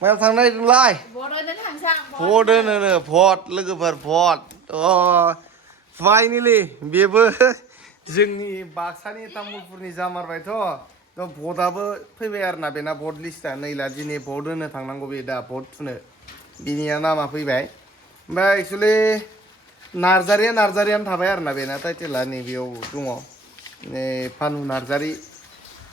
มาทางไหนถึงไล่พอเดินทางช่างพอเดินเนอะพอดแล้วก็เปิดพอดไฟนี่เลยเบียบजोंनि बाक्सानि तामुलपुरनि जामारबायथ' भटआबो फैबाय आरोना बेना भट लिस्टआ नैला दिनै भट होनो थांनांगौ बे दा भट थुनो बिनिया नामा फैबाय ओमफ्राय एक्सुवेलि नार्जारियानो थाबाय आरोना बेना टाइटेला नैबेयाव दङ नै फानु नार्जारि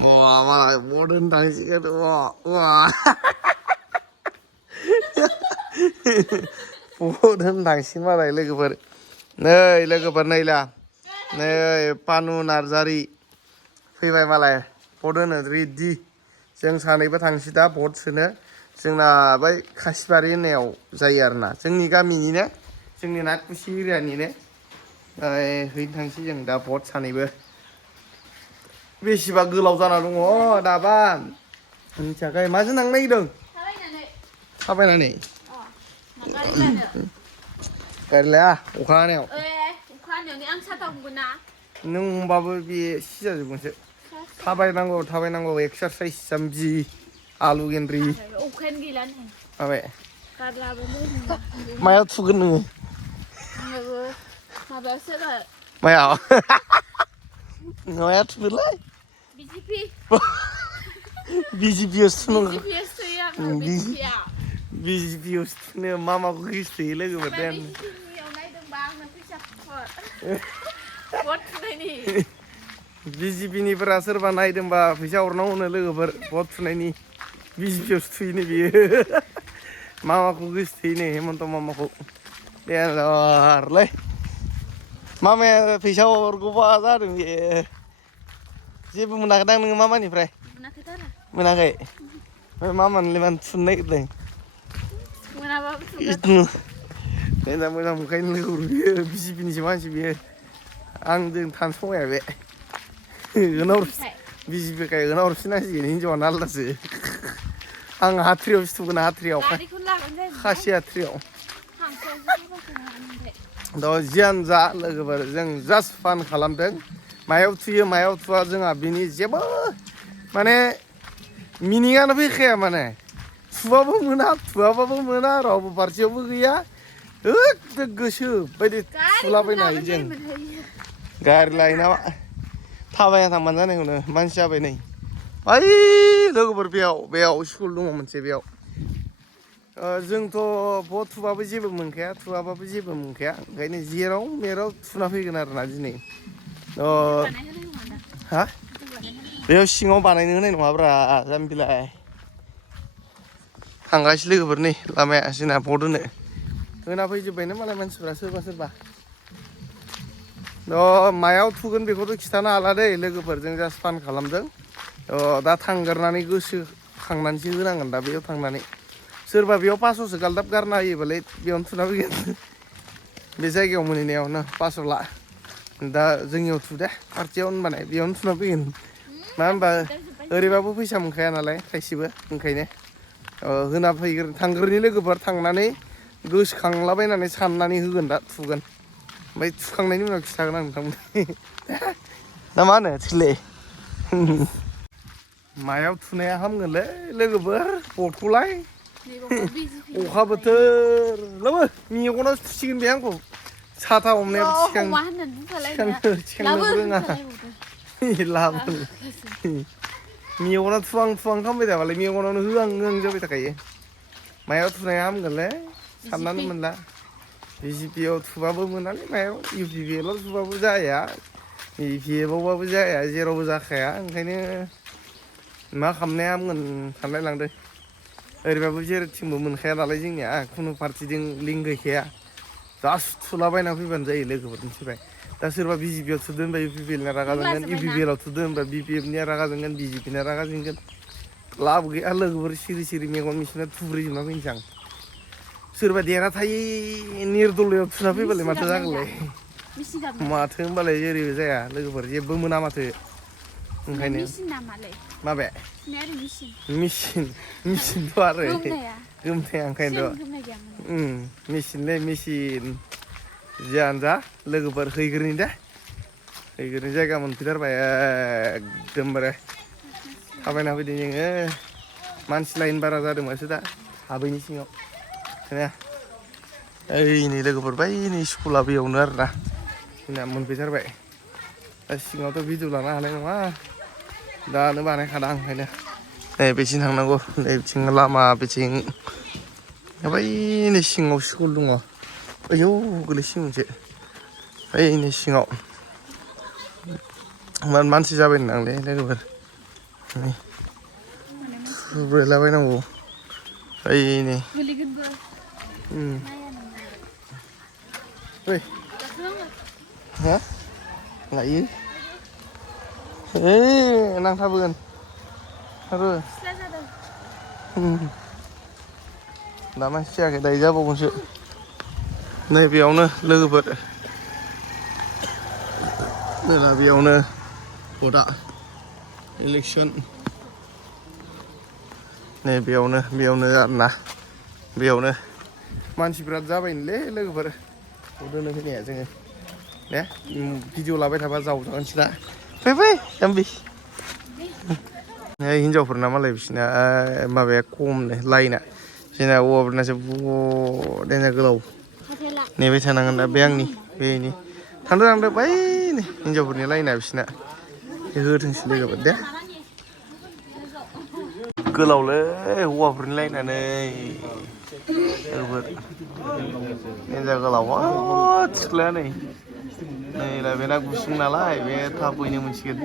मालाय भट होनो थांसिगोन भट होनो थांसिगोन मालाय लोगोफोर नै लोगोफोर नैला नै पानु नार्जारि फैबाय मालाय भट होनो रेडि जों सानैबो थांसै दा भट सोनो जोंना बै खासिबारि होननायाव जायो आरोना जोंनि गामिनिनो जोंनि नागकुसि एरियानिनो हैनो थांसै जों दा भट सानैबो बेसेबा गोलाव जाना दङ दाबा मिथियाखै माजों थांनो नागिरदों थाबायनानै गारि लाया अखा हानायाव आं साथा हमगोन ना नों हमबाबो बे सिजाजोबगोनसो थाबायनांगौ एक्सारसाइस जाम्बि आलु गेन्द्रि अखायानो गैला नै माबाय गारलाबो मायाव थुगोन नोङो माबायावसो मायाव माया थुगोनलै बिजिपियावसो थुनांगौ बिजिपियावसो थुनो मामाखौ गोसोथोयो लोगोफोर देन बिजिपिनिफोरा सोरबा नायदोंबा फैसा हरनांगौ होनो लोगोफोर भट थुनायनि बिजिपियावसो थुयोनो बियो मामाखौ गोसोथोयोनो हेमन्त मामाखौ देनजारलै मामाया फैसा हरगौबा जादों बे जेबो मोनाखैदां नोङो मामानिफ्राय मोनाखै ओमफ्राय मामानोलाय मानो थुनो नागिरदों मोजां मोनखायो लोगोफोर बियो बिजिपिनिसो मानसि बियो आंजों थानो समाया बे बिजिपिखाय हरफिनांसिगोन हिनजावानो आलदासो आं हाथ्रियावसो थुगोन हाथ्रियाव खासि हाथ्रियाव जियानो जा लोगोफोर जों जास्ट फान खालामदों मायाव थुयो मायाव थुवा जोंहा बिनि जेबो माने मिनिङानो फैखाया माने थुबाबो मोना थुवाबाबो मोना रावबो पार्टियावबो गैया एकदम गोसो बायदि थुलाबायनो हायो जों गारि लायो नामा थाबायना थांबानो जानायखौनो मानसि जाबाय नै ओइ लोगोफोर बेयाव स्कुल दङ मोनसे बेयाव जोंथ' भट थुबाबो जेबो मोनखाया थुवाबाबो जेबो मोनखाया ओंखायनो जेराव मेराव थुना फैगोन आरोना दिनै हा बेयाव सिङाव बानायनो होनाय नङाब्रा जाम्बिलाय थांगासिनो लोगोफोर नै लामाया जोंना भट होना फैजोब्बायनो मालाय मानसिफ्रा सोरबा मायाव थुगोन बेखौथ' खिथानो हाला दै लोगोफोर जों जास्ट फान खालामदों दा थांगोरनानै गोसोखांनानैसो होनांगोन दा बेयाव थांनानै सोरबा बेयाव 500सो गालदाब गारना होयोबालाय बेयावनो थुना फैगोन बे जायगायाव मोनहैनायावनो 500 ला दा जोंनियाव थु दे पार्टियाव होनबानाय बेयावनो थुना फैगोन मा होनबा ओरैबाबो फैसा मोनखाया नालाय थाइसेबो ओंखायनो होना फैगोन थांग्रोनि लोगोफोर थांनानै गोसोखांलाबायनानै साननानै होगोन दा थुगोन ओमफ्राय थुखांनायनि उनाव खिथागोन आं नोंथांमोन ना मा होनो थिखले मायाव थुनाया हामगोनलै लोगोफोर भटखौलाय अखा बोथोरलाबो मेगनावसो थुसिगोन बे आंखौ साथा हमनायाबो थिखांनो रोङा लाबो मेगनाव थुहां खालामबाय थाबालाय मेगनावनो होहां जाबाय थाखायो मायाव थुनाया हामगोनलै साननानै मोनला बिजिपियाव थुबाबो मोनालै मायाव इउपिपिएलआव थुबाबो जाया इपिएफआवबाबो जाया जेरावबो जाखाया ओंखायनो मा खालामनाया हामगोन सानलायलांदों ओरैबाबो जेरैथिंबो मोनखाया नालाय जोंनिया खुनु पार्टिजों लिंक गैखाया जास्ट थुलाबायना फैबानो जायो लोगोफोर मिथिबाय दा सोरबा बिजिपियाव थुदो होनबा इउपिपिएलनिया रागा जोंगोन इउपिपिएलआव थुदो होनबा बिपिएफनिया रागा जोंगोन बिजिपिनिया रागा जोंगोन लाब गैया लोगोफोर सिरि मेगन मिसिना थुब्रैजोबना फैनोसै आं सोरबा देरहा थायै निर्दलयाव थुना फैबालाय माथो जागोनलाय माथो होनबालाय जेरैबो जाया लोगोफोर जेबो मोना माथो ओंखायनो माबे मेचिनथ' आरो गोमनाया ओंखायनोथ' मेचिन जियानो जा लोगोफोर हैग्रोनि दे हैग्रोनि जायगा मोनफैथारबाय एकदमबारे थाबायना फैदों जोङो मानसि लाइन बारा जादोंमोनसो दा हाबैनि सिङाव खोनाया ओइ नै लोगोफोर बै नै स्कुला बेयावनो आरोना जोंना मोनफैथारबाय दा सिङावथ' भिडिअ लानो हानाय नङा दानो बानायखादों ओंखायनो नै बेथिं थांनांगौ नै बिथिं लामा बिथिं बै नै सिङाव स्कुल दङ आयौ गोलैसिगोनसो बै नै सिङाव मानसि जाबाय होनदांलै लोगोफोर नै थुब्रायलाबायनांगौ ओइ नै ओइ हा लायो ओइ नांथाबोगोन आरो दा मानसि जायाखै दायो जाबावगोनसो नै बेयावनो लोगोफोर दा बेयावनो भटआ इलेक्सन नै बेयावनो आरोना बेयावनो मानसि बिराद जाबायनोलै लोगोफोर दोननो फैनाया जोङो दे भिडिअ लाबाय थाबा जावजागोनसो दा फै जाम्बि हिनजावफोरना मालाय बिसिना माबाया खमनो लाइना जोंना हौवाफोरनासो देनजार गोलाव नेबाय थानांगोन दा बे आंनि बेनि थांदो बै हिनजावफोरनि लाइना बिसिना होथोंसै लोगोफोर दे गोलावलै हौवाफोरनि लाइनानै देनजार गोलाव सिख्लाया नै बेना गुसुं नालाय बे थाब बयनो मोनसिगोन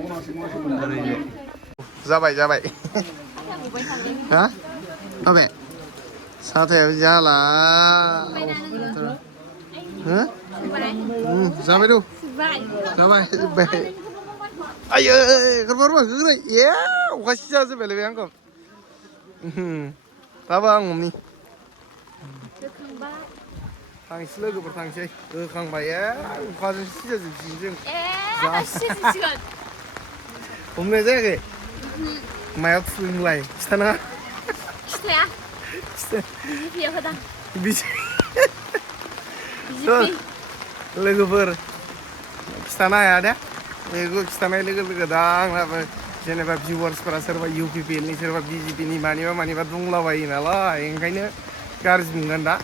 ओरैजाय जाबाय हा माबे साथायाबो जाला हो जाबाय दं जाबाय आयै गोरै ए अखा सिजाजोब्बायलै बे आंखौ दाबो आं हमनि थांसै लोगोफोर थांसै होखांबाय अखाजों सिजाजोबसिगोन जों हमनाय जायाखै मायाव थुयो नोंलाय खिथानाङा लोगोफोर खिथानो हाया दे बेखौ खिथानाय लोगो लोगो दा आंनाबो जेनेबा भिउवार्सफोरा सोरबा इउपिपिएलनि सोरबा बिजेपिनि मानिबा दंलाबायो नालाय ओंखायनो गाज्रि मोनगोन दा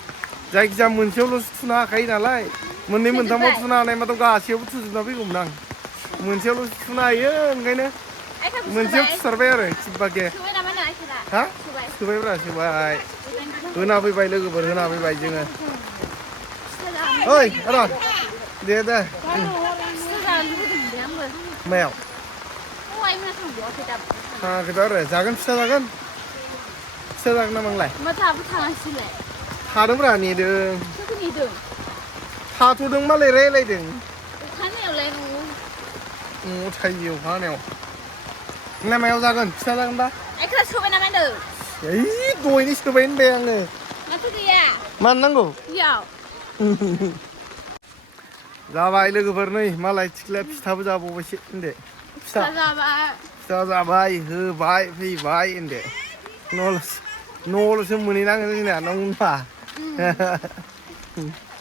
जायखिजाया मोनसेयावल'सो थुनो हाखायो नालाय मोननै मोनथामाव थुनो हानायबाथ' गासैयावबो थुजोबना फैगौमोन आं मोनसेयावल'सो थुनो हायो ओंखायनो मोनसेयाव थुथारबाय आरो थिगबाके हा सोबायब्रा सोबाय होना फैबाय लोगोफोर होना फैबाय जोङो ओइ र' दे मायाव थाङाखैथ' आरो जागोन फिथा जागोन नामा नोंलाय थादोंब्रा नेदों थाथ'दों मालाय रायलायदों न'आव थायो अखा हानायाव नोंलाय मायाव जागोन फिथा जागोनबा ओइ दहायनो सोबाय होनबाय आङो मानो नांगौ जाबाय लोगोफोर नै मालाय सिख्लाया फिथाबो जाबावबायसो होनदो फिथा जाबाय होबाय फैबाय होनदो न'आवल'सो मोनहैनांगोन जोंना नङा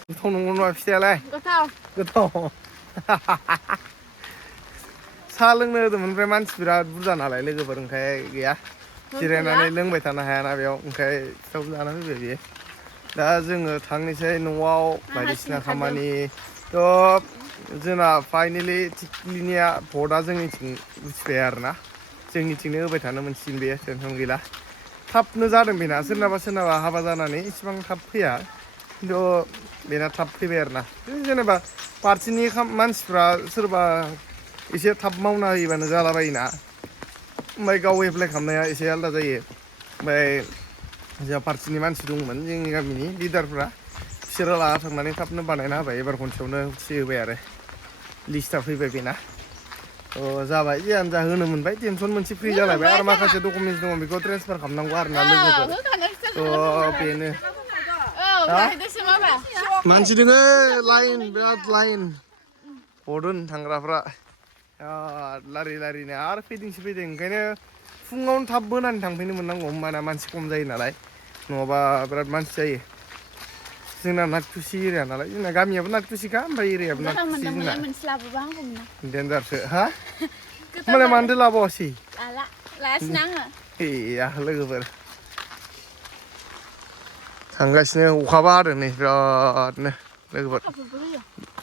गोथाव नंगौ नङा फिथायालाय गोथाव साहा लोंनो होदोंमोन ओमफ्राय मानसि बिराद बुरजा नालाय लोगोफोर ओंखाय गैया जिरायनानै लोंबाय थानो हायाना बेयाव ओंखाय फिथाखौ जाना फैबाय बियो दा जोङो थांनोसै न'आव बायदिसिना खामानि थ' जोंना फाइनेलि थिख्लिनिया भटआ जोंनिथिं उथिबाय आरोना जोंनिथिंनो होबाय थानो मोनसिगोन बेयो टेनसन गैला थाबनो जादों बेना सोरनाबा हाबा जानानै इसिबां थाब फैया खिन्थु बेना थाब फैबाय आरोना जेनेबा पार्टिनि मानसिफ्रा सोरबा एसे थाब मावना होयोबानो जालाबायोना ओमफ्राय गाव एप्लाइ खालामनाया एसे आलादा जायो ओमफ्राय जोंहा पार्टिनि मानसि दंमोन जोंनि गामिनि लिडारफ्रा बिसोरो लाना थांनानै थाबनो बानायना होबाय एबार खनसेयावनो होबाय आरो लिस्टआ फैबाय बेना जाबाय जियानो जा होनो मोनबाय टेनसन मोनसे फ्रि जालायबाय आरो माखासे डकुमेन्टस दङ बेखौ ट्रेन्सफार खालामनांगौ आरोना लोगोफोर बेनो मानसि दोङो लाइन बिराद लाइन हरदों थांग्राफ्रा लारिनो आरो फैदों ओंखायनो फुङावनो थाब बोनानै थांफैनो मोननांगौ होमबाना मानसि खम जायो नालाय नङाबा बिराद मानसि जायो जोंना नाथकुसि एरिया नालाय जोंना गामियाबो नाथकुसिखा ओमफ्राय एरियाबो नाथकुसि जोंना देन्जारसो हा होमबालाय मानोथो लाबावासै गैया लोगोफोर थांगासिनो अखाबो हादों नै बिरादनो लोगोफोर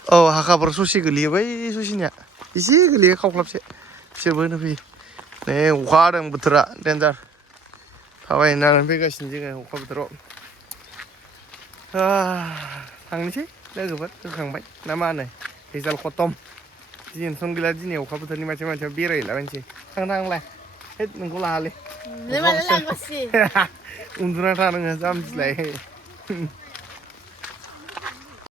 औ हाखाफोर ससे गोलैयो बै ससेनिया एसे गोलैयो खावख्लाबसे बिसोरबो होनो फैयो नै अखा हादों बोथोरा देन्जार थाबायनानै फैगासिनो जोङो अखा बोथोराव थांनोसै लोगोफोर होखांबाय ना मा होनो रिजाल्ट खतम टेनसन गैला दिनै अखा बोथोरनि मानसिया बेरायहैलाबायनोसै थांलाय हैद नोंखौ लाङालै उन्दुना था नोङो जाम्बिलाय